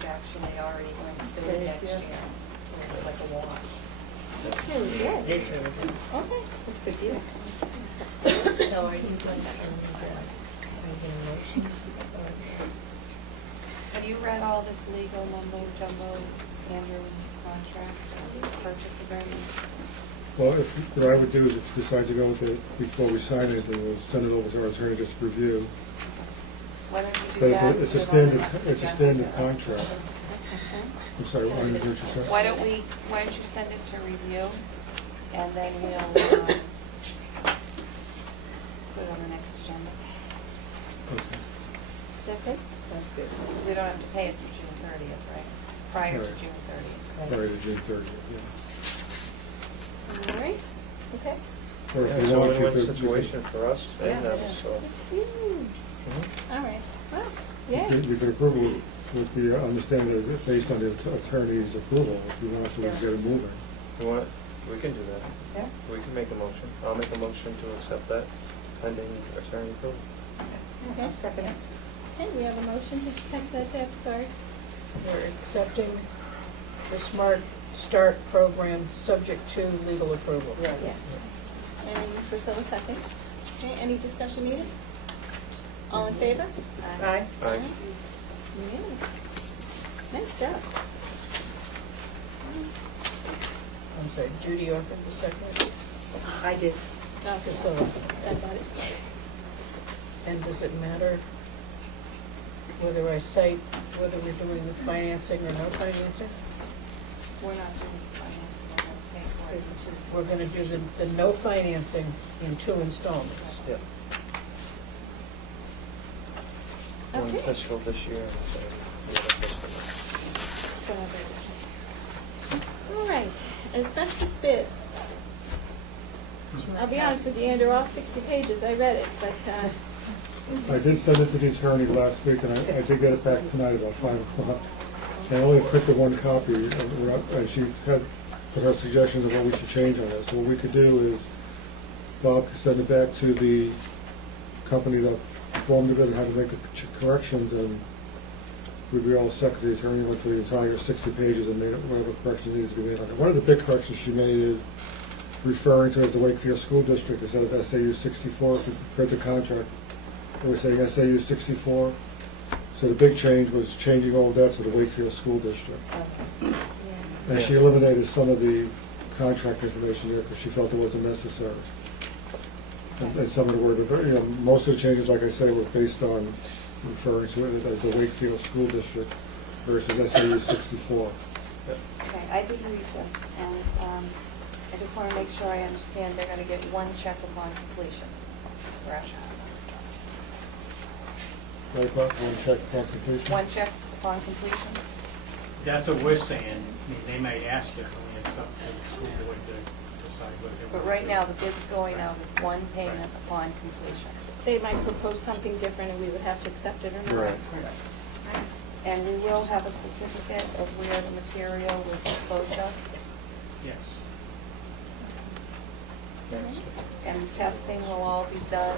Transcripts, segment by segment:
action they already considered next year. So it's like a wash. That's really good. It is really good. Okay, that's a good deal. So are you going to, making a motion? Have you read all this legal mumbo jumbo, Andrew, in his contract, purchase agreement? Well, what I would do is if you decide to go with it before we sign it, then we'll send it over to our attorney just to review. Why don't you do But that? it's a and put it on the standard, next it's a agenda? standard contract. Okay. I'm sorry, what did you say? Why don't you send it to review, and then we'll, put it on the next agenda. Okay. Is that good? Sounds good. Because we don't have to pay it to June 30th, right? Prior to Right. June 30th. Prior to June 30th, yeah. All right, okay. Or Yeah, if it's you a want, you win-win could, situation for us Yeah, and them, it is. so. Huge. Mhm. All right, well, you yeah. could approve it with the understanding that it's based on the attorney's approval, if you want to get it moving. You want, we can do that. Yeah. We can make a motion. I'll make a motion to accept that pending attorney approval. Okay. Second it. Okay, we have a motion. Did you catch that, Deb? Sorry. We're accepting the Smart Start program subject to legal approval. Yes. And Priscilla, second. Okay, any discussion needed? All in favor? Aye. Aye. Unanimous. Nice job. I'm sorry, Judy offered the second. I did. No, Priscilla. I got it. And does it matter whether I cite whether we're doing the financing or no financing? We're not doing financing, we're going to pay for it in two. We're gonna do the no financing in 2 installments. Yeah. One Okay. fiscal this year and the other fiscal next. All right, asbestos bid. I'll be honest with you, Andrew, all 60 pages, I read it, but, I did send it to the attorney last week, and I did get it back tonight about 5 o'clock. And I only printed one copy, and she had put her suggestions of what we should change on it. So what we could do is, Bob could send it back to the company that performed the bid and had to make the corrections, and we'd be all set, 'cause the attorney went through the entire 60 pages and made whatever corrections needed to be made on it. One of the big corrections she made is referring to it as the Wakefield School District instead of SAU 64. If you print the contract, it was saying SAU 64. So the big change was changing all of that to the Wakefield School District. And she eliminated some of the contract information there because she felt it wasn't necessary. And some of the word, most of the changes, like I say, were based on referring to it as the Wakefield School District versus SAU 64. Okay, I did read this, and I just want to make sure I understand they're going to get one check upon completion. Correct? Right, Bob? One check upon completion? One check upon completion? That's what we're saying. I mean, they may ask if we it's up to the school board to decide what they want. But right now, the bid's going out as one payment upon completion. they might propose something different and we would have to accept it or not. Right. And we will have a certificate of where the material was disposed of, Yes. Next. and testing will all be done.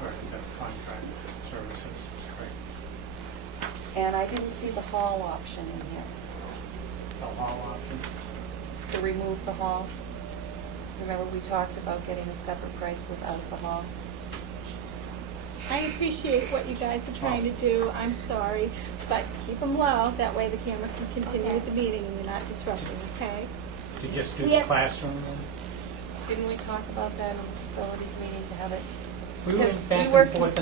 Correct, that's contract services, correct. And I didn't see the hall option in here, The hall option. to remove the hall. Remember, we talked about getting a separate price without the hall? I appreciate what you guys are trying to do. I'm sorry, but keep them low. That way the camera can continue with the meeting and you're not disrupting, okay? To just do We the have- classroom then? Didn't we talk about that in the facilities meeting to have it? We Because went back we were and forth